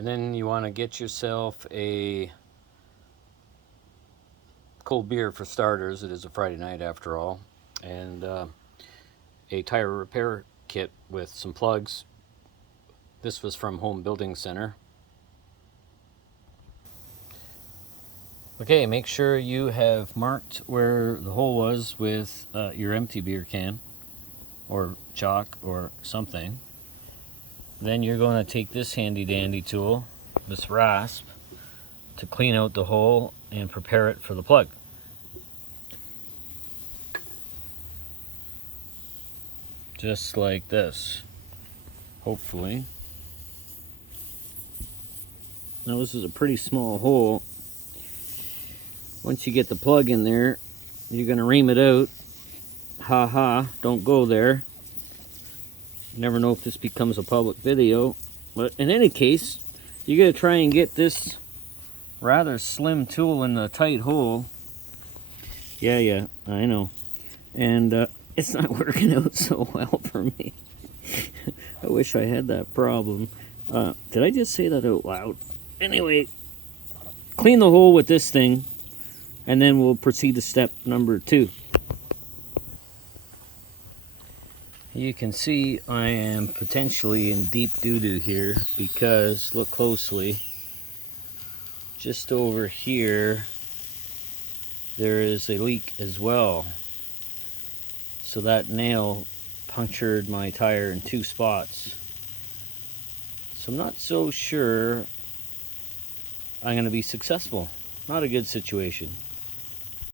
And then you want to get yourself a cold beer for starters. It is a Friday night after all. And a tire repair kit with some plugs. This was from Home Building Center. Okay, make sure you have marked where the hole was with your empty beer can or chalk or something. Then you're going to take this handy dandy tool, this rasp, to clean out the hole and prepare it for the plug. Just like this, hopefully. Now this is a pretty small hole. Once you get the plug in there, you're going to ream it out. Ha ha, don't go there. You never know if this becomes a public video. But in any case, you got to try and get this rather slim tool in the tight hole. Yeah, I know. And it's not working out so well for me. I wish I had that problem. Did I just say that out loud? Anyway, clean the hole with this thing, and then we'll proceed to step number 2. You can see I am potentially in deep doo-doo here because, look closely, just over here there is a leak as well. So that nail punctured my tire in 2 spots. So I'm not so sure I'm going to be successful. Not a good situation.